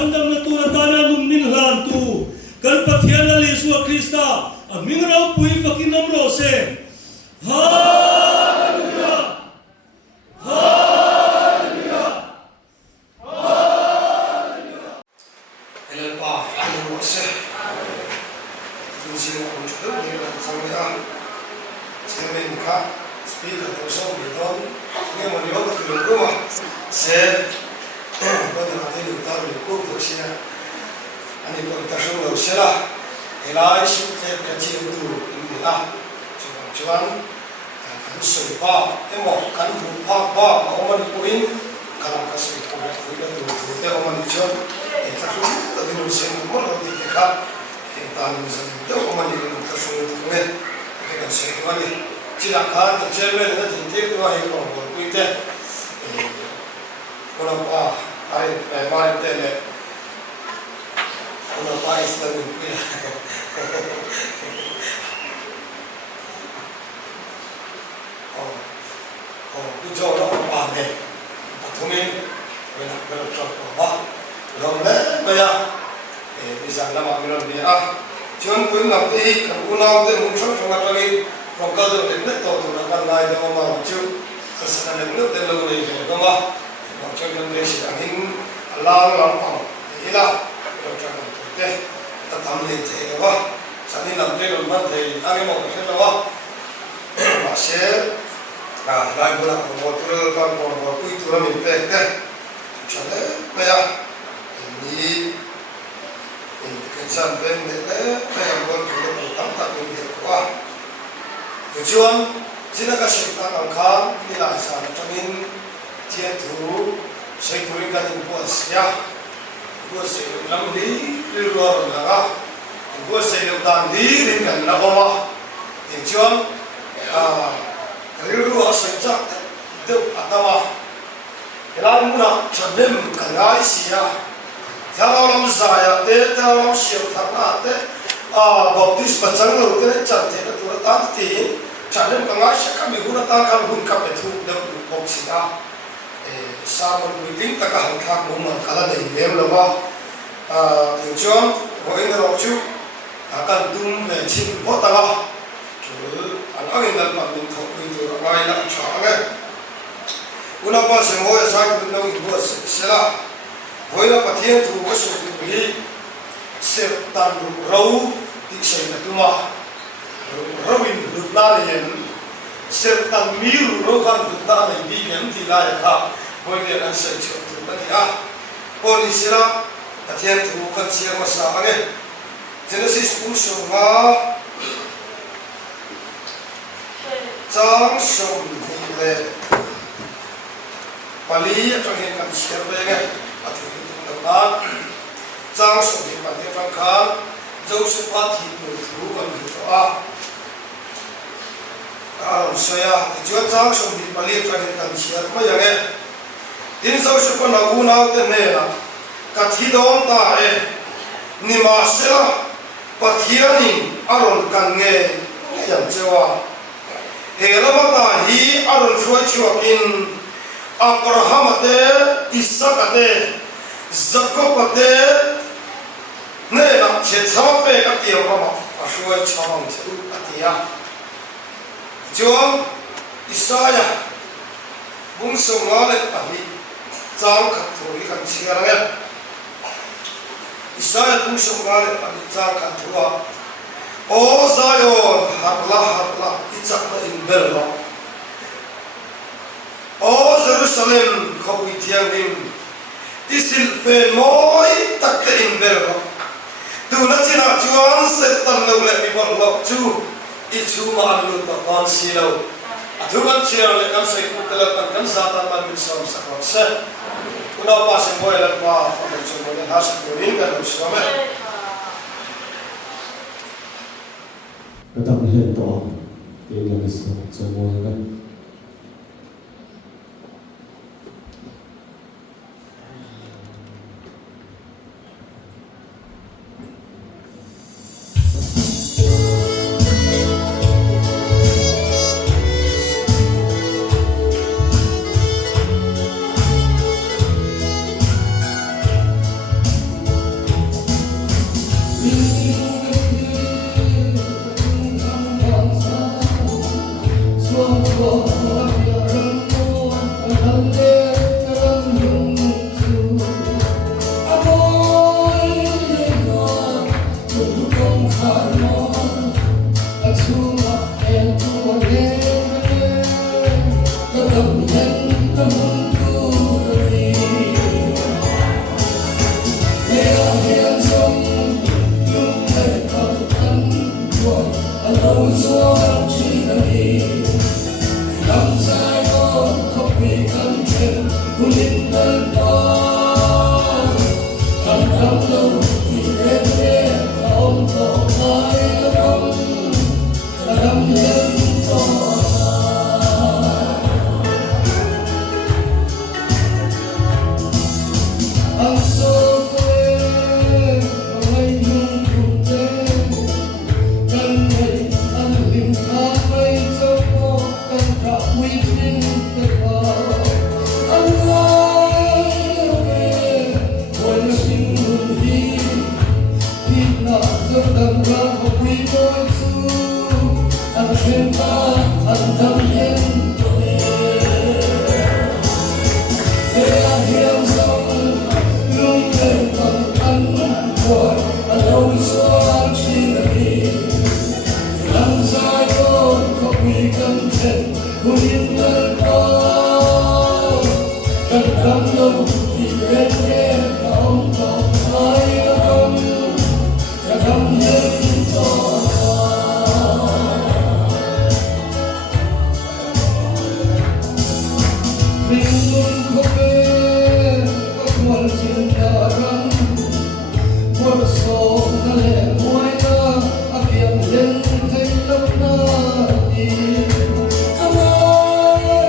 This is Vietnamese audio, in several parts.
sandam na tu na tana num nin hlan tu kan pathian na Yesu Krista aming raw pui fakinam ro se hallelujah hallelujah hallelujah elal pa fakinam ro se Lucy on to the Samia Semin Ka speaker to so we don't name on your to the room said but the thing that we cook to see and it was the show of Sela Eli should take the team to in the lap so Chuan and so pa emo kan pa pa oman point kan kasi ko to the oman job it was the Lucy mo no the ka tan sa to oman ni ka so to me cái sự quan điểm chỉ là khá tự nhiên về nó tình tiết của hình của một quy tắc con ông bà ai mai tên này con ông bà là người quy cái chỗ nó ông bà này thông minh về là trò của bà rồi đấy bây giờ là mà mình làm gì John Quinn làm gì cần u nào để muốn sống trong cái này phòng cơ được đến đất tổ tụ là ban ngày để mà chứ thật sự là đến nước đến lâu này rồi đúng không? Còn cho nên đây sẽ hình lao lắm bằng thế là rồi cho nên thế ta tạm liền thế đúng không? Sau này làm cái đồ mắt thì ăn cái món thế đúng không? Mà sẽ lại một lần một thứ còn một quy tụ là mình về đây cho nên bây giờ thì dân bên đấy đây là một cái điều tạm tạm bình thường quá. Điều chuyên chỉ là cái sự tăng cường kháng đi lại sản cho nên thiên thủ sẽ cố gắng những bước xia bước sẽ làm đi đưa rồi là bước sẽ được làm đi đến gần là bao mà điều chuyên cái điều sẽ chắc được ăn mà cái là muốn là cho nên cái này xia theo làm giải thế theo làm siêu thắng thế baptist mà chẳng lâu thế chẳng thể là tôi đã tan thì chẳng nên bằng ai sẽ các mình cũng đã tan các mình các thu được một sự đó sao mà mình tính tất cả hàng khác cũng mà cả là đầy đêm là bao điều chọn với người đọc chú cần tung về chim bó ta lo chú anh ấy là bằng mình thuộc mình từ ngay là chọn nghe cũng là bao giờ mỗi sáng cũng đâu cũng vừa sẽ là với là phát hiện thủ của sự bị sẽ tan râu thì sẽ là tu mà râu in được na liền sẽ tan miu râu kan được na này đi kiếm thì lại là với việc anh sẽ chịu tu cái này còn sẽ là phát hiện thủ cần chia mà sao nghe Genesis cũng số mà trang sông về Pali trong hiện cần chia về nghe trang sử dụng bản địa văn khám dấu sự phát triển nổi thú còn được đó làm sao thì chúa trang sử dụng bản địa văn khám chia mấyอย่างnày tin dấu sự con nào nào tên này là cả thi đấu ta ấy niệm sẽ là phát hiện aron cần nghe nhận chưa hệ là mà ta hi aron suy chua in Abraham ate Isaac ate Jacob ate ne na che chama pe ka tiam ma ashuai chamang chu atia John Isaiah bung so ngale ahi chang khat thori kan chiar nge Isaiah bung so ngale ahi chang khat thua o Zion harla ichak na in bello o Jerusalem khoi thiang rim isil fe moi tak te in bello tu na china chuan se tan lo le mi bol lo chu I chu ma an lu ta ban si lo thu kan chiar le kan sai ku tela kan sa tan man min som sa ko se una pa se moi le pa fa le chu mo le ha sa ko rin kan so me cái tâm hiện tỏ thì là cái sự cho mọi người hiền dung lúc thầy còn thân buồn ở lâu xưa chỉ là đi năm dài con không bị căng chân của linh đơn đó thầm thầm lâu thì đến đêm ông tổ mãi đông là đắm nhân to anh sâu quê anh hương cùng tên cần ngày anh tìm khá mấy dấu có cần cả quy trình tất cả anh nói về quên sinh hồn đi đi nào rất đầm ra một quy môi xưa anh thêm ta anh thầm yên để anh hiểu rằng lúc em còn anh buồn ở đâu xóa chỉ là đi làm sai con không bị căng chân của những lời đó cần lắm đâu thì đến đêm không còn ai không cả đắm nhân to mình luôn không biết các nguồn chuyện đã gắn một số ta lệ ngoài ta áp hiện lên thấy lâm na đi anh ơi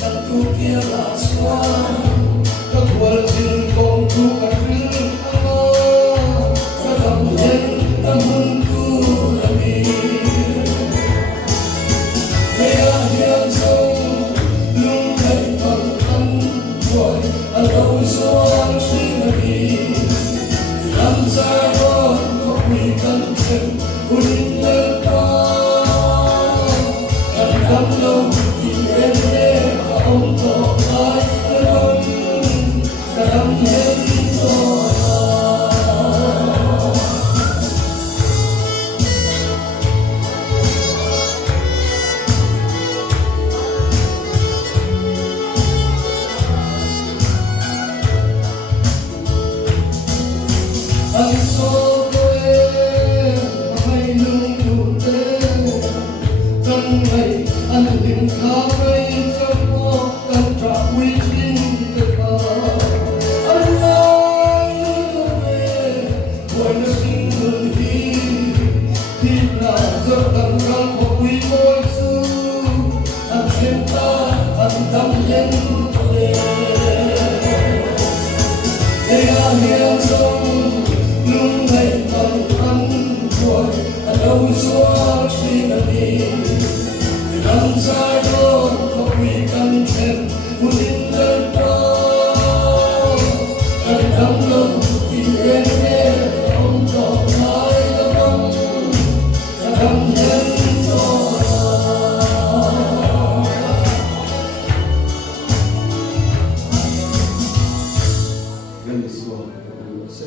các tu kia là xóa các nguồn chuyện còn tu cả thứ anh các đầm lên ta muốn tu là đi để anh hiểu rằng lúc thầy còn thân buồn ở đâu xóa chỉ là đi làm sai con không bị căng chân của những lời đó cần lắm đâu thì đến đêm không còn ai không cả đắm nhân to anh số quê hay lương đủ tế cần ngày anh tìm khá mấy giấc mơ cần trả quy trình tất cả anh nói về quên sinh hồn đi thì là giấc tầm cao của quý môi xưa anh thêm ta anh đắm nhân để anh hiểu rằng lúc ngày còn anh buồn ở đâu xóa chỉ là đi làm sai con không bị căng chân của những lời đó cần lắm đâu thì đến đêm không còn ai không cả đắm nhân to Gần xưa sẽ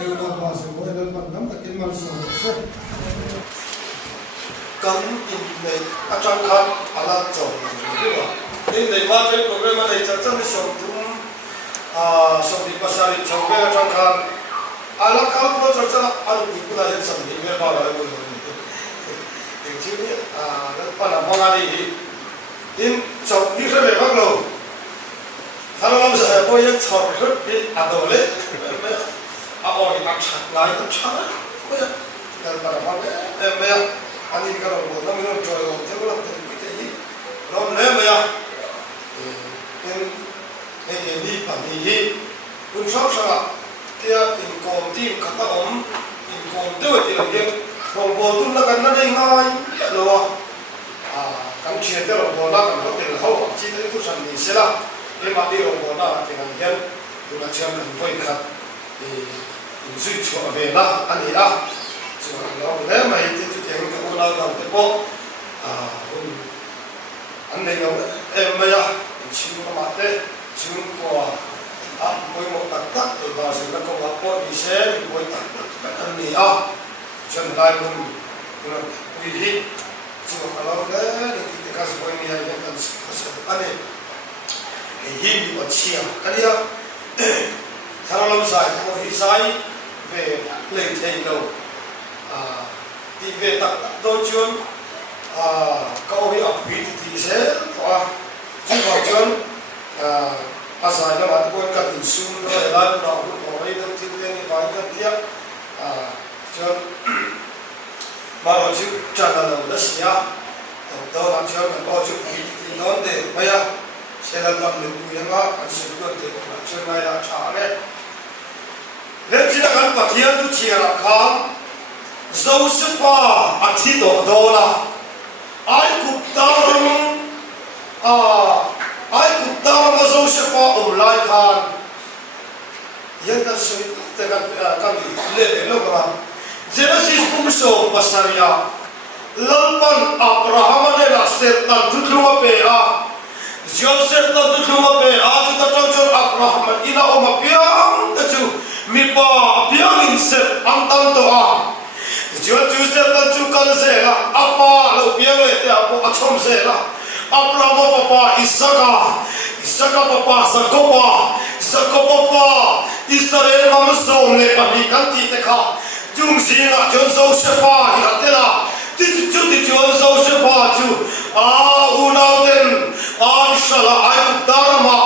Điều nào mà sự mỗi lần bằng nắm tại kinh mang sổ cấm in này áp trang khăn ala chồng in này ba cái program này chắc chắn sổ tum sổ đi pasari chồng về trang khăn ala khăn có chắc chắn alu bị cái này sắm đi về bao lại rồi thì chứ rất là mong anh đi in chồng đi về bắc lầu 사람 사람 뭐야 처음에 이 아도래 아오이 남차 나이 남차 뭐야 달바라 말에 뭐야 아니 그런 거 너무 좋아요 대보라 되는 그럼 내 뭐야 내게 니 밤이 운석사가 태야 인공팀 갔다 옴 인공 때문에 공부도 나간다는 거 너 강치에대로 뭐라고 그때 하고 지들이 도착이 있어라 cái mà đi đồng bộ là thì làm nhân từ là xem mình vay khát thì mình suy chuyển về là anh ấy là chỉ là nó nếu mà thì cái con lao động cái bộ anh này nó em bây giờ chịu nó mà thế chịu qua mỗi một tắc tắc thì vào sự nó công học bộ đi xe mỗi tắc tắc anh này cho nên là mình nó quy định chỉ là lao đấy thì cái cái sự này là cái anh này hi mi chia kania thằng làm sai thằng hi sai về lấy thay đâu đi về tập đôi chân câu hi học vị thì sẽ chỉ vào chân sai nó mà tôi cần hình dung rồi là nó cũng có đây được thiên nhiên vài cái tiếc chân mà rồi chứ chẳng là đâu đó xí đâu làm cho mình có chút vị thì nó để bây giờ sẽ là làm được nhiều hơn đó anh sẽ được để làm cho này là trả đấy nên chỉ là cái bát thiên tu chia là khám dấu sức qua thi đồ là ai cũng đau ai cũng đau mà dấu sức qua lại khan hiện tại sự cái lệ lâu mà Genesis cũng số pasaria lalpan Abraham này là setan tu luma pe John setan tu luma pe chúng ta trong John Abraham ina oma piang tu mi pa piang in set ang tam to John tu setan tu kan se la apa lo piang le te apo achom se la Abraham papa Isaka papa Jacob papa Israel mama som le pa mi kan ti te kha chung gì là John Joseph hiện tại là John Joseph chú unau den inshallah ai cũng darama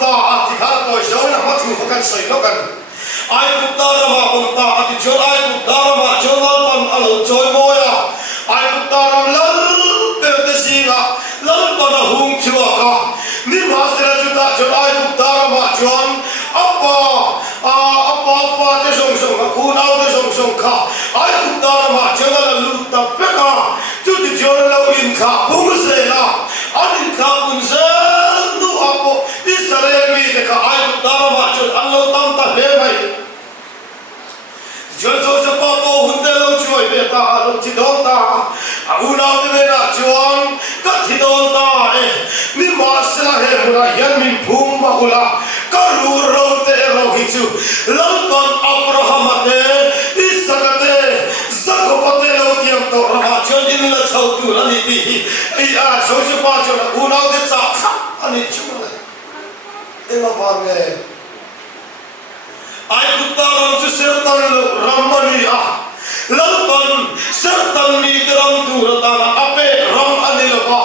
ta thì khá tôi giống là mất thu kan soi nó kan ai cũng darama ta thì John ai cũng darama John lalpan alo joy moya ai cũng daram lal te gì là lalpan hung chua ka ni master chúng ta John ai cũng darama John apa te song unau te song kha ai cũng darama John là lu ta peka chú thì John lâu in kha bung se la anh kha bung se nu apo Israel mi te kha ai cũng darama John Allah tam ta le mai John Joseph papa hunte lo chuai ve ta lo thi don ta unau te ve na John ka thi don ta ni ma sela he mura yan min phum ma ula ka ru ro te ro hi chu lalpan Abraham te Isaac te Jacob te lo tiam to ra John in la chau tu la ni ti Joseph pa John unau te cha kha ani chu la ema van ne ai kutaram chu sertan ramani lalpan sertan mi ram tur ta ape ram ani la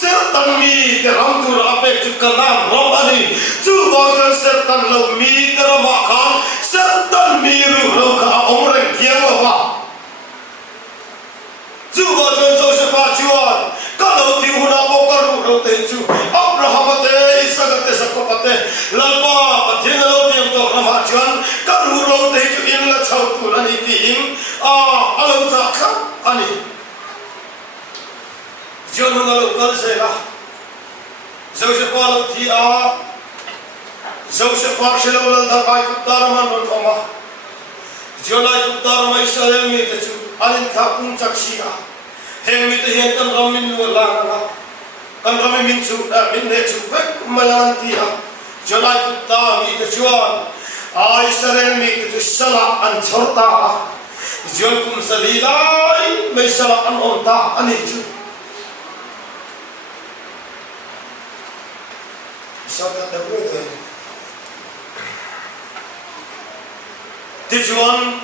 sertan mi ram tur ape chu kana ram ani chu wa sertan lo mi ram khan sertan mi ru kha omre kiang wa chu wa Joseph pa chuan ka lo ti huna bo ka ru te chu Abraham te Isaac te Jacob te lalpa pathin lo ti to ram chuan ka ru te chu in la chau tu la ni ti in alo cha kha ani John lo kal se la Joseph pa lo ti Joseph pa se lo la ai ku taraman non oma John ai ku tarama Israel mi te chu alin kha kung chakshi heng mi te hian kan ram min lu la na kan ram min chu min ne chu vek mayan ti John ai ku ta mi te chuan Israel mi te sala an chorta John kum salilai mai sala an onta ani chu sao ta đâu có thể thì John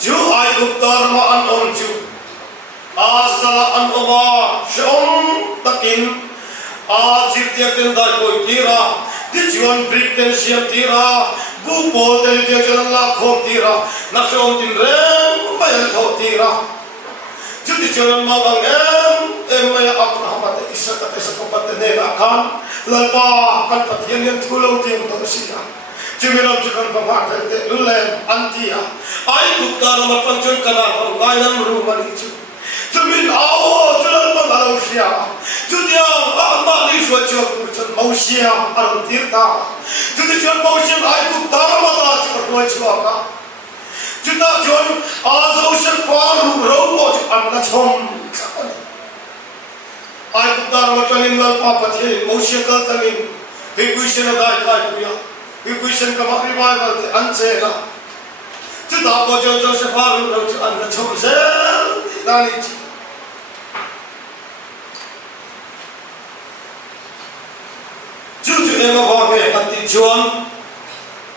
chú ai cũng tar mà an on chú sala an oma shom takin chip tiak ten dai koi tira thì John brick ten siam tira bu pol ten tiak ten la khom tira na shom tin rem bayal tho tira chú thì John ma bang em mai Abraham te Isaac te Jacob te ne na khan lalpa kan pathian yan thulo tiang to sia Jumiram chukan pamha te lulem antia ai kukta na panchon kana ngai nam ru mani chu Jumin ao chulan pa alo sia chutia ma ni shwa chu kurchon mausia aron tirta chuti chon mausia ai kukta ma ta chu ko chwa ka chuta chon azo shan pa ru ro po chu an na chom ai kukta ma chanin lal pa pathe mausia ka tanin equation dai kai puya equation ka ma revival te an che la chuta po Joseph ru ro chu an na chom zel dani chu chu ema ti chuan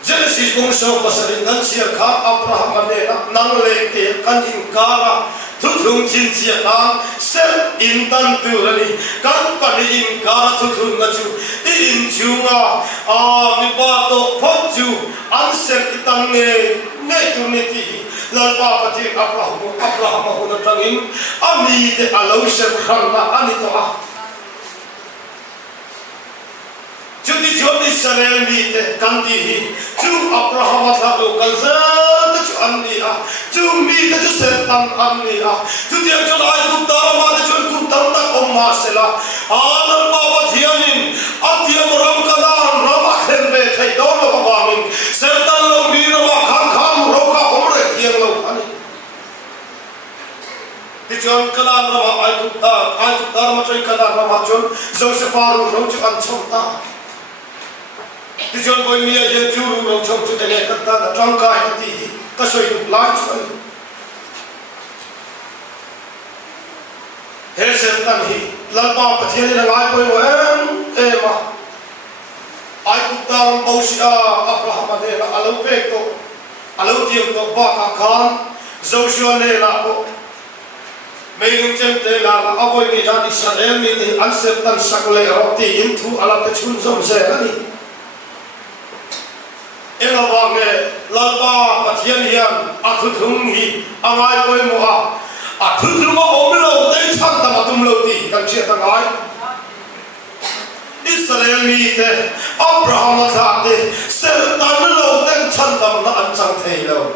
Genesis bung so pasari kan sia kha Abraham ane nang le te kan in kara thu thung chin chia an sel in tan tu rani kan pani in kara thu thung na chu ti in chunga mi pa to phot chu an sel itang nge tu ni ti lal pa pati Abraham ho na tangin ami te alo sel khang na ani to a Jadi John Israel ni te kanti tu Abraham athalu kalza tu anni tu mi tu setan anni tu dia tu ai tu tarama tu tam tak omma sela alam baba thianin atia ram kadan rama khenbe thai do lo bawamin setan lo mi rama kham roka omre thiang lo ani ti John kadan rama ai tu tarama chai kadan rama John Joseph aru ro chu an chomta Di John boy mia ye juru ro chom chu tele katta na trangkai ti ka soi du lai chu ani he setan hi lalpa pathian na ngai poi ma ai ku tam bosia Abraham ne la alo pek to alo tiam to ba ka khan Joshua ne la ko mei lung chen te la avoi ni dan Israel ni te an setan sakle ro ti in thu ala pe chun zom se ani Elawange lalpa pathian hian athuthung hi angai poi mo athuthung omlo te chan ta matum lo ti kan che ta ngai Israel mi te Abraham tha te sel tan lo ten chan dam na an chang thei lo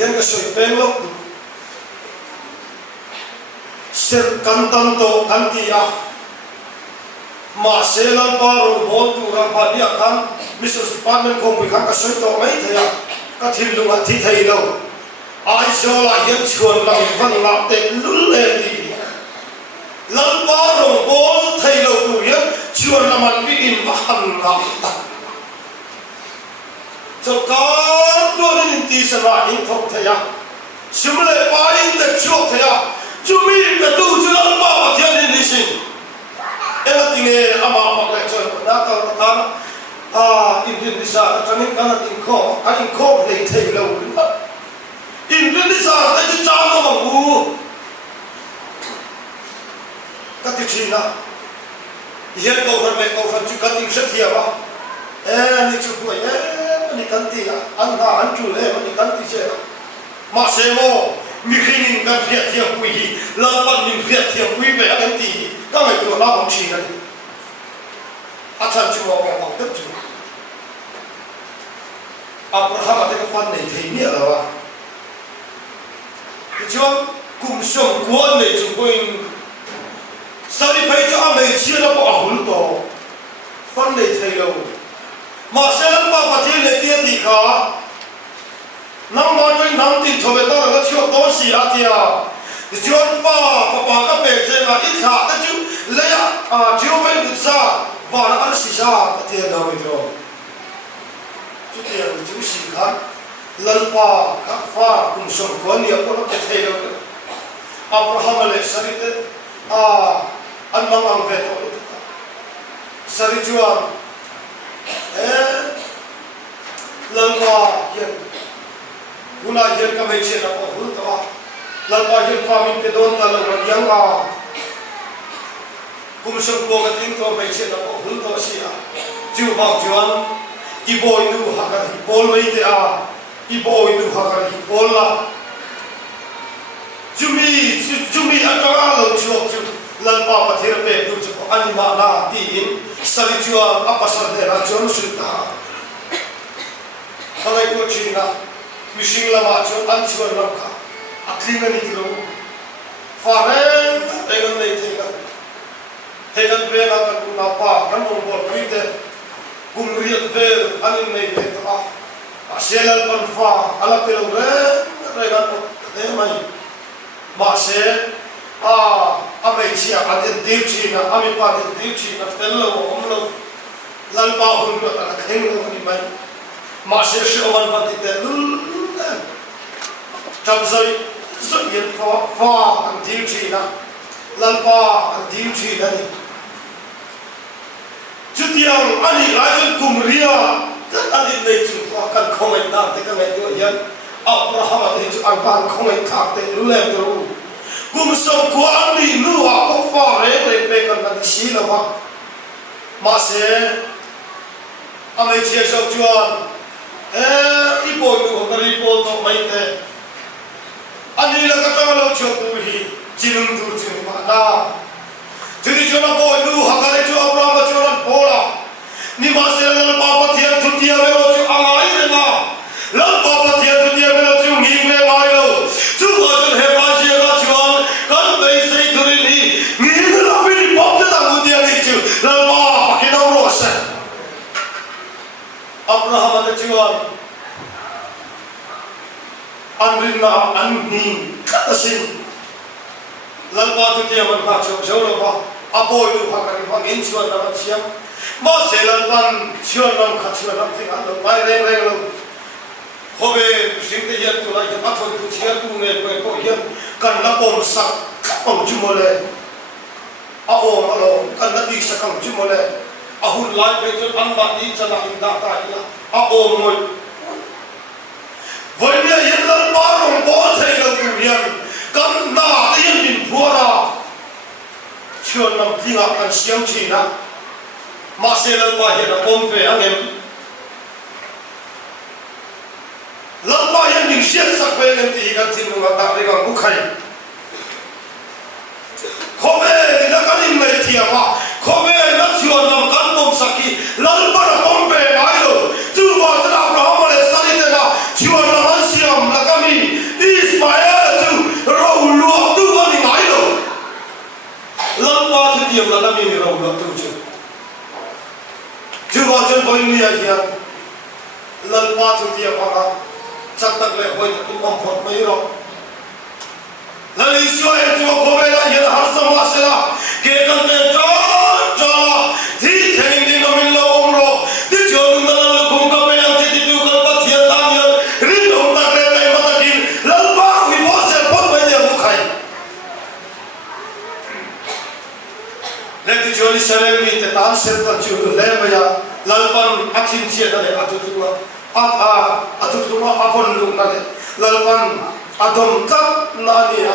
yang ka soi pen lo sel kan tan to kan ti ma selan paro bol tu ram pa dia kan Mr. Department ko bi ka soi to mai thaya ka thil lu a thi thei lo ai so la yen chuan la van la te lul le di lam paro bol thei lo tu yen chuan la man bi in ma han la ta so ka to ni ti sa la in thok thaya simle pa in de chok thaya chu mi ka tu chu lam pa pa thian ni sin Elatinge ama pakai cuy, nak kalau kata Indonesia, macam kana ingko, ingko boleh terlalu. Indonesia, tapi jangan mahu. Kati China, ia kau kan juga tinggal setia bah. Ni cukup ni kanti anda hancur ni kanti saya. Masemo, mikinin kan dia kui, lapan ni dia kui berkanti. Kami tu nak mesti kan, acan cuma orang tu. Abraham ada kefan ni, ini adalah. Cuma kumsum kuat ni cuma in. Sari payah amai siapa ahul tu, fan ni thaylo. Masalah apa dia dia tiga. Nam macam nam tin thobe tu orang cium tu siapa John papa ka pe che na itha ta chu le ya jiu ven du sa va na an si sa te na wi do chu te ju si kha lal pa ka fa kum so ko ni ko te the lo Abraham le sarite an mang ang ve to sari chuan lal pa yen guna yen ka me che na ko hu to lalpa hian farming te don ta lo yang kumsum ko ka ting to mai che na ko hul to sia ju ba juan i boy nu ha ka hi bol mai te i boy nu ha ka hi bol la jumi atara lo chu lalpa pa thir pe du chu ani ma na ti in sali chuan apasar de ra chon su ta palai ko china mishing lama chu an chuan ram kha Aklingan itu, faren, dengan itu, dengan bela kan guna apa, kan membuat kita, kumriat bel, anin itu asyel panfa, ala pelure, dengan temai, masih, amai cia, ada dirci na, amai pada dirci na, fellow, omlo, lalpa hundu, ada kengo ni mai, masih seorang pati telul, tabzai. So yen fa ang diu chi na lalpa ang diu chi na ni riang ani lain kumria kan ani nei chu kan khomai ta te kan nei yo yan Abraham ate chu alban khomai thak te lulem tu kum som ko ani nu a ko fa re pe kan na si la wa ma se amai chia so chuan ipo nu ko ri po to mai te ani la ka ta lo chu tu hi jinum dur chu ma na jadi jona po nu hakare chu Abraham chu ran pola ni ma se la papa thian chu tia me lo chu angai re na la papa thian chu tia me lo chu ngi me mai lo chu ga chu he ba chi ga chuan kan bei sei tu ri ni ngi la bi pop ta mu tia ni chu la ma ki no ro se Abraham ate chuan anrin na an ni khasin lalpa tu tia man ha chu jo lo ba apoi lu ha ka bang in chuan na chiam ma se lalpan chuan nam kha chuan nam thing an lo pai reng reng lo hobe sing te yan tu la ya ma thon tu chia tu ne pe ko yan kan la pom sak pom chu mo le a o ma lo kan na ti sak kam chu mo le a hun lai pe chu an ba ni chana in da ta ila a o mo voi ne yan lalpa rong bo thei lo tu yan kan na yan min phura chuan nam thinga kan siam chi na ma se lalpa he na pom pe angem lalpa yan ning siat sak pe nem ti kan tin nga ta ri ga bu khai khobe ni na kan in mai thia ma khobe na chuan nam kan pom saki lalpa na pom pe ai lo tu ba ta Abraham le sari te na chuan nam an siam la kami Ismael tu ro lu tu ba ni ai lo lalpa tu tiam la kami ni ro lu tu chu chu ba chen voi ni ya hian lalpa tu tiam pa chắc tak le hoi tu pom phot mai ro la li sio en tu ko be la yen har sam wa se la ke kan te cho thi theng ni no min lo om ro ti cho nu na la kum ka pe yang ti tu kan pa thia ta ni ri dong ta te te ma ta kin lal pa ni bo se pon mai ne mu khai le ti cho ni sare mi te tan se ta chu le ma ya lal pan achin chia da le atu tu atu tu ma avon lu na le lal pan adom kap na ni ya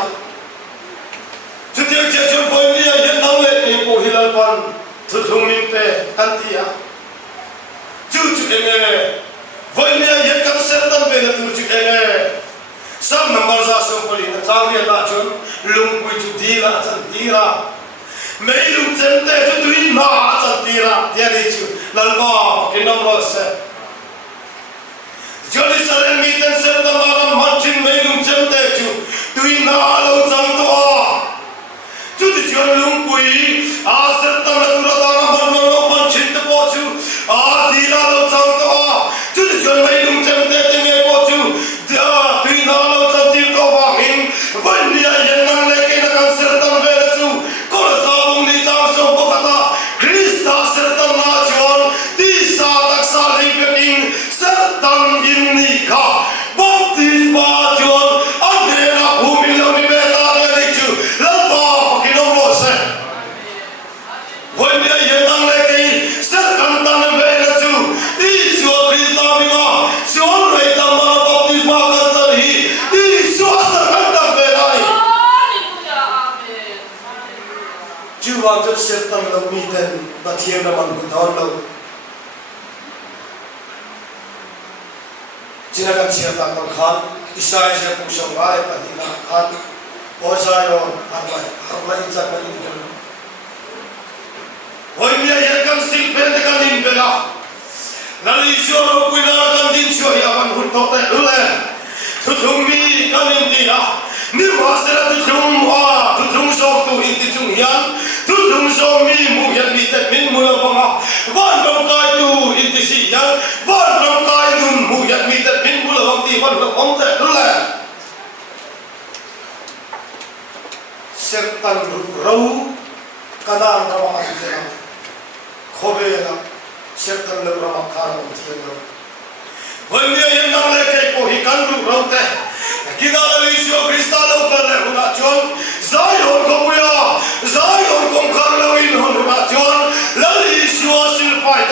chu ti che chu poi ni ya yen nang le ni ko hilal pan thu thung min pe kan ti ya chu enge voi ni ya yen kan ser tan pe na tu chu enge sam number za so poli na chang ri da chun lung pui chu di la chan ti ra mei lung chen te chu tuin na chan ti ra dia ni chu lal ba ki nam ro se Jerusalem miten ser da maram machin mei lung chen te chu tuin na lo chang to chu ti chuan lung pui a ser ta na tu ra da na ban lo machin te po chu a di la lo chang to chu ti chuan mei lung chen te te nge po chu da tuin na lo chang ti to wa min vai ni a yen nang le ke na kan ser tam ve la chu ko la sa bung ni chang so bo ka ta Krista ser tam na chuan ti sa tak sa le pe king ser tam in ni kha baptisma chuan ande na bhumi lo ni be ta de ni chu la pa ki no lo se voi ni yen nang le ke ser kan tan ve la chu ti so Krista mi ma so re tam ma baptisma kan sa hi ti so sa kan tam ve lai Hallelujah, amen. chu wa chu ser tam lo mi ten ta thiem na man bu thon lo Jina kan siya ta kan khan Isaiah siya kung siyang gaya pati na khan Osayo harmay itsak na inkan Hoy niya yan kan sing pwede kan impela Nalisyo ro pwede kan din siya yaman hunto te ule Tutung mi kan intiya Ni masira tutung sok tu inti chung yan Tutung sok mi mu yan mi te min mula mga Wan kam kay tu inti siyan Wan kam kay nun mu yan mi te min mula mga ti wan kam te ule Sertan rau kanan rama anjena Khobe na sertan le rama kanan anjena Vanya yan nang le kay po hikan rau te Kinala lisyo Krista lo karle huna chon Zion ko puya Zion ko karlo in huna chon Lalisyo silpai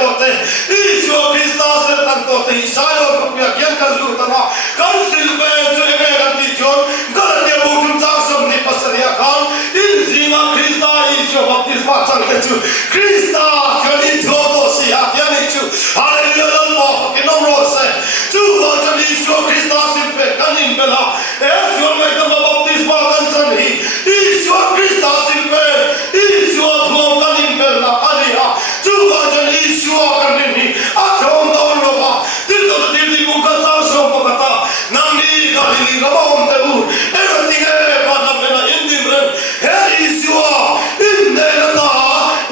phát chẳng cái chú Christa cho đi thua tổ sĩ hạt ya này chú hallelujah lần bỏ cái nông rồi sẽ chú vào cho đi Chúa Christa xin phép căn in bên là Chúa ngày tâm baptism căn chân hi Chúa Christa xin phép Chúa thua căn in bên là anh ha chú vào cho đi Chúa căn in hi trong đó nó tiếp tục đi cùng căn sao sống của ta nam đi cả đi làm ông tu everything bạn làm bên là in din rồi hey Chúa in đây là ta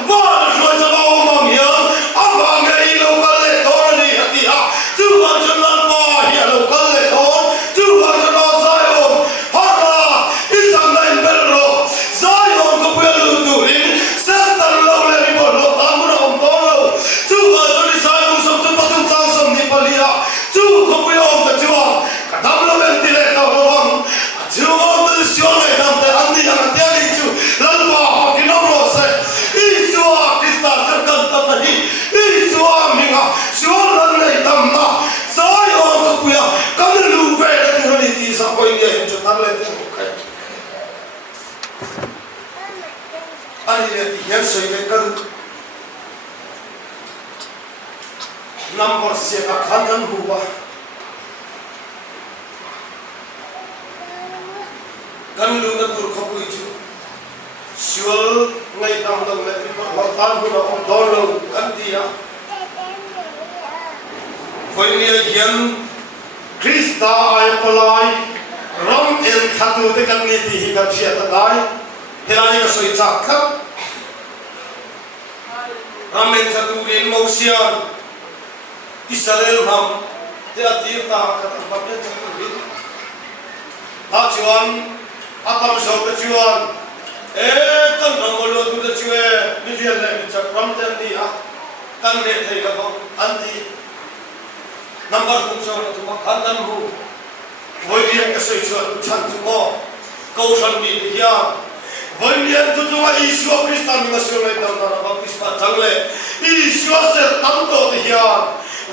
và rồi cho bao mong nhớ ông bà nghe lâu cả lệ đó đi thì à chú vào cho lan qua hiểu lâu cả lệ đó chú vào cho nó sai ôm hoặc là ít thằng này bên rồi sai ôm có quyền lưu tuổi sẽ tăng lâu lên đi một lúc tám mươi đồng đó rồi chú vào cho đi sai cũng sống tôi bắt chúng ta sống đi bali à chú không quyền ôm cho chú cả tám lâu lên tỷ lệ tao nó bằng chú ôm tôi xuống này nằm tại ăn đi ăn tiền đi chú lần qua học cái nông rồi sẽ ít Chúa Christa sẽ cần tâm này ít Chúa mình à Chúa lần này tâm na sai ôm có quyền các người lưu về là tiếng đi sao coi nghe cho tăng lên tiếng một cái anh đi thì hiện sự cái cần number sẽ các khán nhân hùa cần lưu nó tur không quý chú Chúa ngày tam đồng này thì họ tan của nó ông đó lâu cần gì à với nghĩa hiện Christa ai palai ram el khatu te kan ni ti ka phia ta dai helai ka soi chak khap ram el khatu rin mausian Israel ham te atir ta ka ta bapne chak rin a chuan atam so ka chuan kan ramolo tu da chue ni rial le chak ram te ni a kan ne thei ka ko anti number không cho là tụi khán tân hù với miền cái sợi chuột chăn tụi mò câu sân bị thì ya với miền tụi chúng Chúa Christa mình là siêu này đâu đó là baptism chẳng lẽ Chúa sẽ tắm tổ thì ya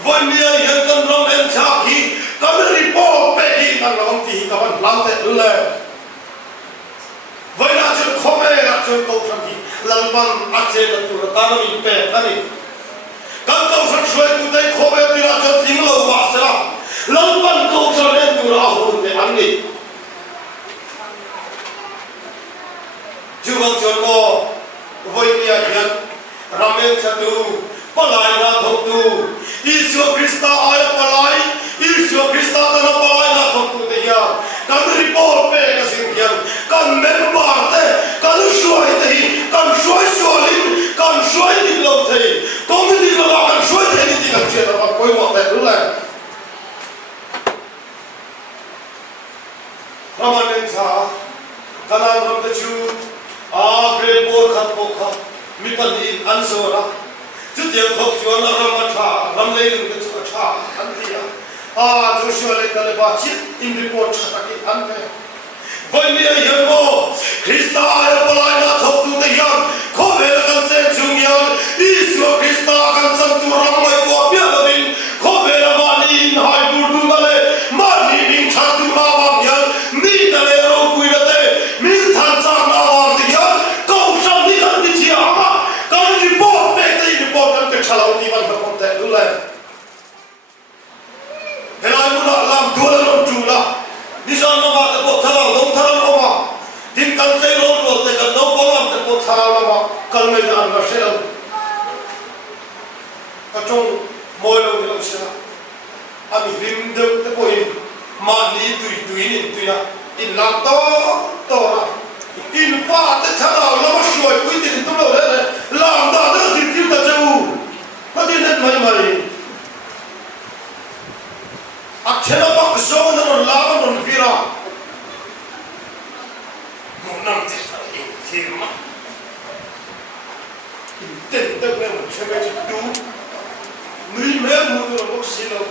với miền hiện cần lòng em cha khi có được report về khi năng lòng thì các bạn làm thế lệ với là chuyện không hề là chuyện câu sân thì lần bằng ắt sẽ là tụi ta nó bị bể thế này các câu sân suy tụi đây không hề là chuyện tiếng lâu quá sẽ là lần bằng câu sân em tụi nó hồn để ăn đi chú vâng chuyện mô với miền hiện ramen chatu palai na thok tu Chúa Christa ai palai Chúa Christa ta na palai na thok tu te ya kan report pe ka sing hian kan member te kan suai te kan suai lin kan suai ti lo te community lo kan suai te ni ti kan che ta koi mo te lu la ramanen cha kanan ram te chu a great bor khat po kha mi pan in an so ra chu tiang khop chuan la ram tha ram le lu te chu tha an ti ya a Joshua le tale ba chit in report tha ki an pe với nghĩa hiện mô Christa ai palai na thok tu te yan kho ve la kan che chung yan Chúa Christa kan san tu ram mai ko bia la din kho ve la ma ni in hai bur tu na le ma ni ding cha tu ma wang yan ni ta le ro pui la te min than cha na wang ti yan câu san ni kan ti chia ma kan report pe te report kan ke chalau ti man ka kon te lu le helai mu na lam tu la nom tu la ni san ma ta ko tharau dong tharau ko ma tin kan sei ro ro te kan no ko lam te ko tharau la ma kal me na na se lo ka chong moi lo ni lo se la ami rim de te ko in ma ni tu ni tu ya in la to la in fa te tharau la ma shoi pui ti tu lo le lam da da ti ti ta chu ma ti net mai mai akhera ba so na ro la ba ro vira mo nam ti ti ma ten de ne mo cheme ti du mi me mo do ro si lo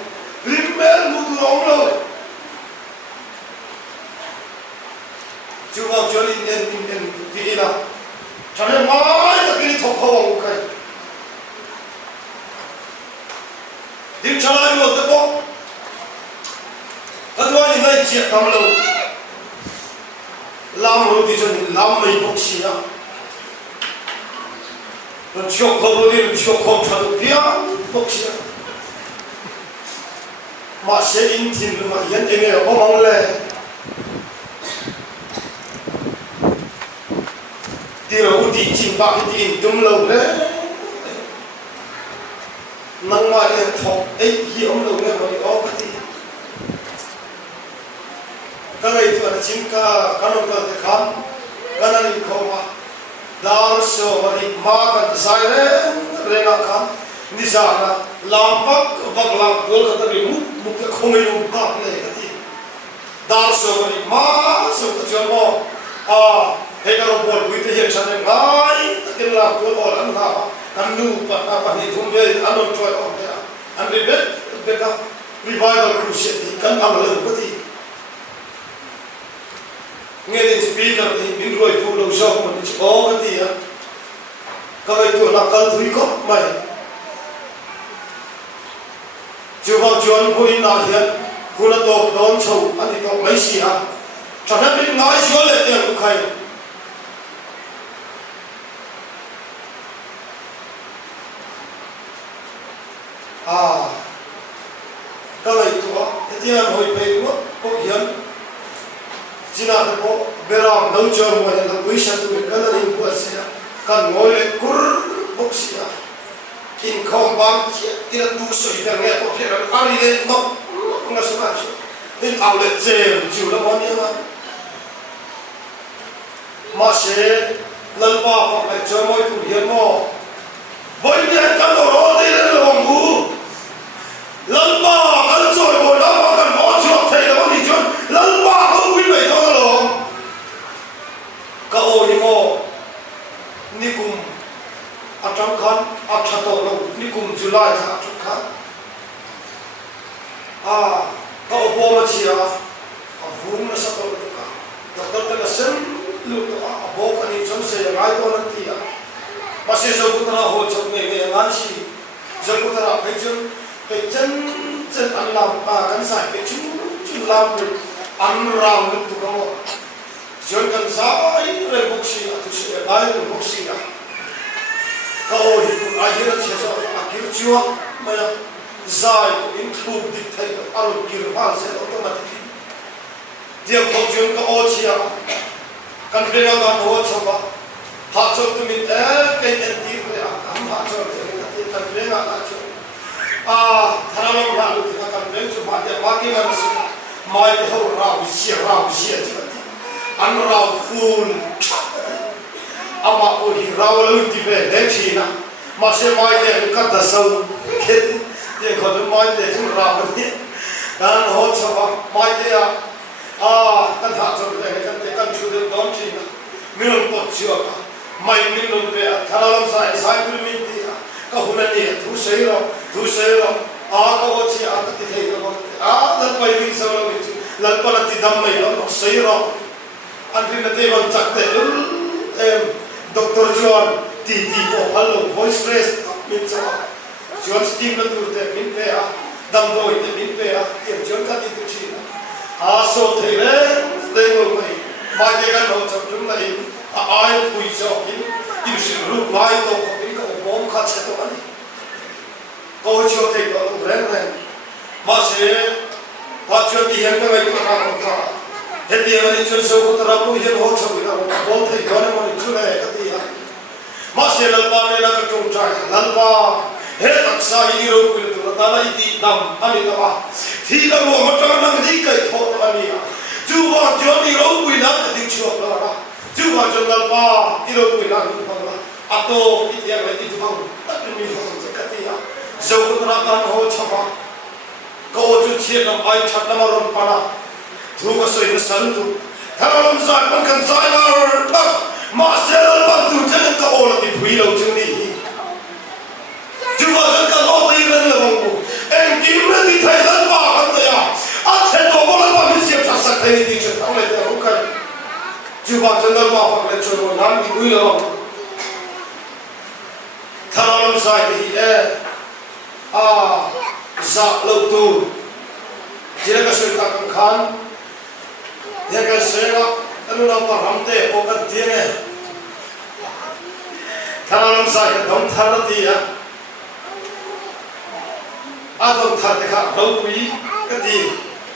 mi me mo do ro lo chu ba cho li en vi la cha ne mai ta ki thok ho wa kai dim cha la yo te bo các bạn nhìn thấy chuyện làm lâu làm rồi thì cho mình làm mấy bốc xí á 넌 지옥 거부리는 지옥 검사도 비양 복시야 마시에 인틴 막 연행에 어망래 디로 우디 진박이 디 dumlau래 nangmai thok ei hi om lo le mari o pati kangai tu ana chimka kanon ka te khan kanani khoma dar so mari ma ka sai re na khan nisana lampak bagla gol ka tabi mu ke khome lu ka le kati dar so mari ma so ka jomo he ka ro bol buite hian chane ngai takin la gol ol an ha Anu pa ni thumbe anon toy on there and we bet revival crusade kan amalo pati ngene speaker ni min roi fu lo shop mon chi o pati ya ka vai tu na kal thui ko mai chuwa jon ko in na hian kuna to don chou ani to mai si ha chana bin ngai sio le te ku khai cái này tụi cái hồi về quốc có hiến chỉ là cái bộ bê ram nấu chơi mọi người là quý sản tụi cái này của xe cần ngồi lên cur bốc xe in không bằng in là tu sửa để nghe có thể là ăn đi lên nó không là sao vậy in ảo lên chơi chịu là bao nhiêu mà sẽ lần ba hoặc là chơi mọi tụi hiến mò với những cái đồ đây là lòng ngu lần ba cái rồi ngồi đó mà cần bỏ chuột thầy là có gì chứ lần ba không quý vị đó là lòng cậu đi mò ni cùng trong khăn chặt tổ lòng ni cùng July thà trong khăn cậu bố mà chia vốn nó sắp tới được cả đọc cái là sớm lúc đó bố cái này trong xe ngay đó là gì mà sẽ cho chúng ta hỗ trợ nghề ngắn gì cho chúng ta phải chân ăn làm căn giải phải chân làm được ăn rau được tụi nó rồi căn giải rồi bốc xì à tụi sẽ lại rồi bốc xì à câu thì cũng ai hết là cho kiểu chưa mà giải include được thấy ăn kiểu ăn sẽ automatic điều câu chuyện câu chia căn về là căn hỗ trợ ba hạt châu tụi mình cái anh đi về ăn hạt châu thì cái về là hạt châu thằng nào làm được thì căn về cho bạn để bạn kia làm gì mai thì hậu rau xia chứ ăn rau full ama ôi rau lớn thì về để chi na mà sẽ mai thì cắt đá sâu cái thì còn được mai thì chúng rau đấy dan hỗ trợ mai thì căn hạt châu về căn chú được đón chi na mình có chưa mai mình luôn về thằng làm sai cứ mình đi cái hôm nay thu sấy rồi cái gì cái thì thấy cái lần bay đi sao rồi lần qua là thì đâm mày nó sấy rồi anh đi là thế còn chắc thế Dr. John tí có hello voice stress mình sao John Steve là tụi thế mình về đâm đôi thế mình về kiểm chứng các tin tức gì số thế đấy đây rồi mai cái nó chậm chúng này ai vui cho in sự lúc mai tôi có biết có bom khát sẽ tôi ăn tôi chưa thấy có lúc rèn rèn mà sẽ phát triển thì hiện cái này cũng là một cái hết thì anh chuyên sâu của tôi cũng hiện hỗ trợ cái nào bom thấy có nên mình chưa này cái gì mà sẽ lần ba này là cái trồng trái lần ba hết tất cả những điều của tôi ta lại đi đầm anh đi đâu thì là một mặt trăng năng đi cái thọ anh đi chú vào chỗ đi đâu quỳ nát cái tiếng chuột đó chú vào chỗ lần ba đi đâu quỳ nát cái bằng là ato ít yang lại đi bằng tất nhiên mình không sẽ cắt đi dầu của tôi đang hỗ trợ mà câu chuyện chuyện làm ai chặt làm rồi pana thu cái sợi nó sẵn tu thằng làm giải vẫn cần giải là mà sẽ là bằng tu cho nên câu là bị hủy lâu chưa đi chú vào chỗ cần ô đi lên là bằng em kiếm lên đi thấy lần ba cái này anh sẽ đổ vào lần ba mình xếp chặt sạch thấy đi chuyện thằng này thì ok chú vào chỗ lần ba phải lên chơi rồi nắm đi hủy lâu thằng làm giải thì dạ lâu tu chỉ là cái sự tăng khán thì cái sự đó anh nói bảo làm thế có cái tiền này Tharam sai dom tharati ya adom tharte kha rokui kati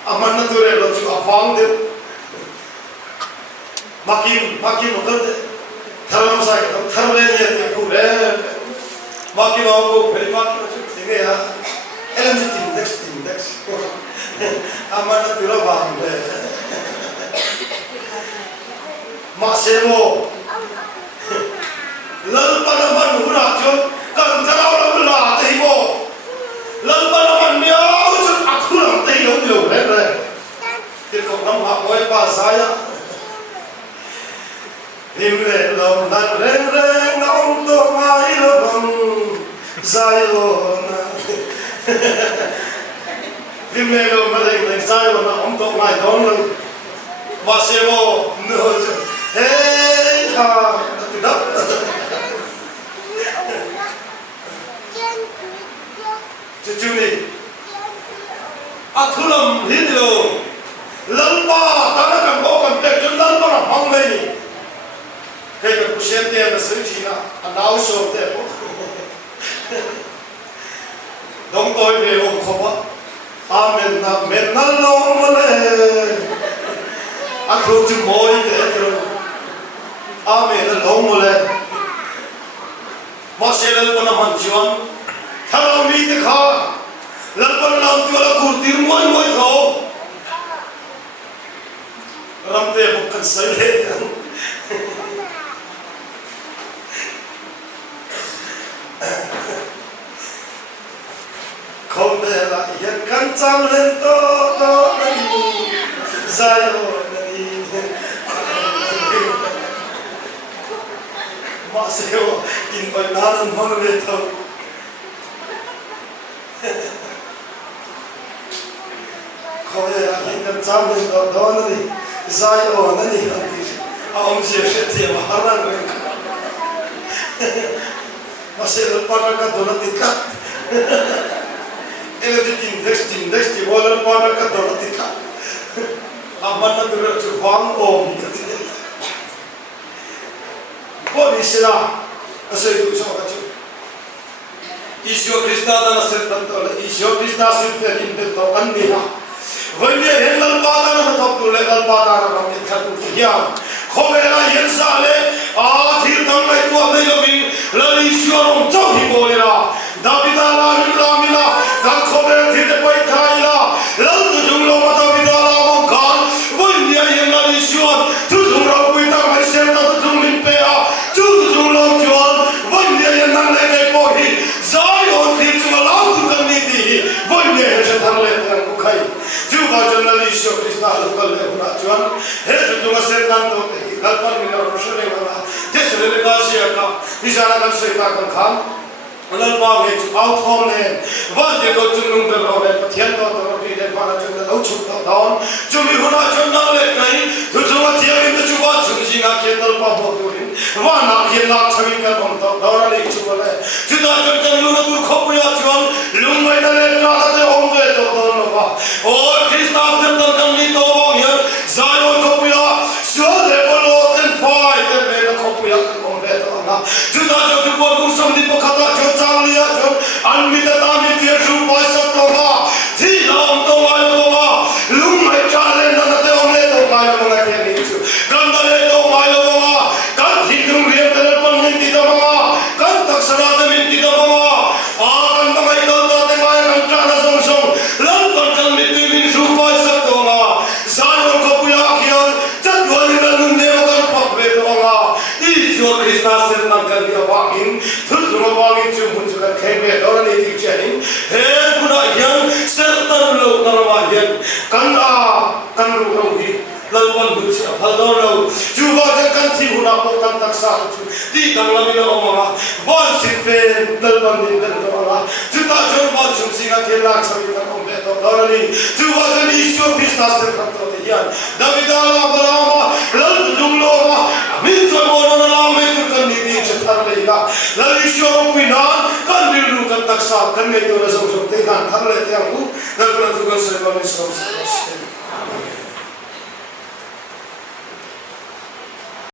amanna dure lo chu afang de makim okante tharam sai dom tharle ne te ku re makim ko phel makim chu thege ya element index amanna dure bang de ma semo lal panaman hura chon kan taraw la te mo lal panaman miao chon akhuram te lo re ke ko nam ha oi pa saya rim le lom nan re na om to mai lo bam sayo na rim le lom le sayo na om to mai don lo ma se mo no hey ha Juni Akhulam Hindu Lampa Tanakan Bokan Pekun Lampa Hongmei Kaya Kushen Te Na Srichina Anau So Te Dong Toi Be Om Khoba Amen Na Men Na Long Male Akhru Chu Moi Te Kro Amen Na Long Male Mashelal Pana Manchuan Hello, meet the car. Lampan lam tu ala kurti moi tho. Ramte bukan saya. Kau bela yang kancam lento nani. Zayo nani. Masih in bananan mana tho. Kau yang ingin camkan doa ni, saya orang ni nanti, awam siapa siapa haran mereka. Masih lepas mereka doa tikat. Ini index di bawah lepas mereka doa tikat. Aman tu mereka cuang om gitu. Kau istilah, asal itu siapa tu? Isyo Krista dan Sertan Tola, Isyo Krista Sertan Intel Tola Andiha. Wanya Helal Badana Top to Legal Badana from the Katu Hiam. Komela Yensale, Athir Tamai to Adelovin, Lalisio Tohi Bolera, Davidala Milamila, Dan Kovel Tidepai Taila, Lal Jumlo Matavidala Monkan, Wanya Yenalisio, Tudura Wita myself to Tumimpea, Tudulom John, Wanya Yenale Pohi. Zion is allowed to committee. One day, Chetarlet and Bukai. Juba journalist of Krista local Levunachuan, head to a second to Alpamina Roshana, Tesla Garcia, Nizana Seta Khan, Lalpa out homeland. One day go to Lumber Road, Tiendo, the Roti, the Panajun, the Ochuk down, Jumi Hunachun, to do a tear in the Chuba, Chusina, Kendall Papa. One out here not having a on top, Dorali Chubale. To the Luna to Kopuyachuan, Lumay the Letra, the Ombe to Donova. Oh, Christas the Tamito here, Zion Kopuya, so they will all and fight the Kopuya on Betona. To the Bodu, some Nipokata, Jotalia, and with the Tamit, Supasatova, Tilam Tomalova, Lumay Challenge and the Ometo, my own like any issue. Gandaleto, my Lova. Lalpan buci, haldono. Juba jangan tihuna potan taksa tu. Di dalam ini omama, bon sipen lalpan ini doa. Juta jumpa jumsinga kelak sabitan ombeto dorani. Juba jadi isu bisnis terkantor dian. Davidala berama, lalu jumloma. Amin tuan orang lama itu kan di cetar leila. Lalu isu pinan kan biru kan taksa kan itu resolusi dengan harlet yang bu. Dan beraturan sebab ini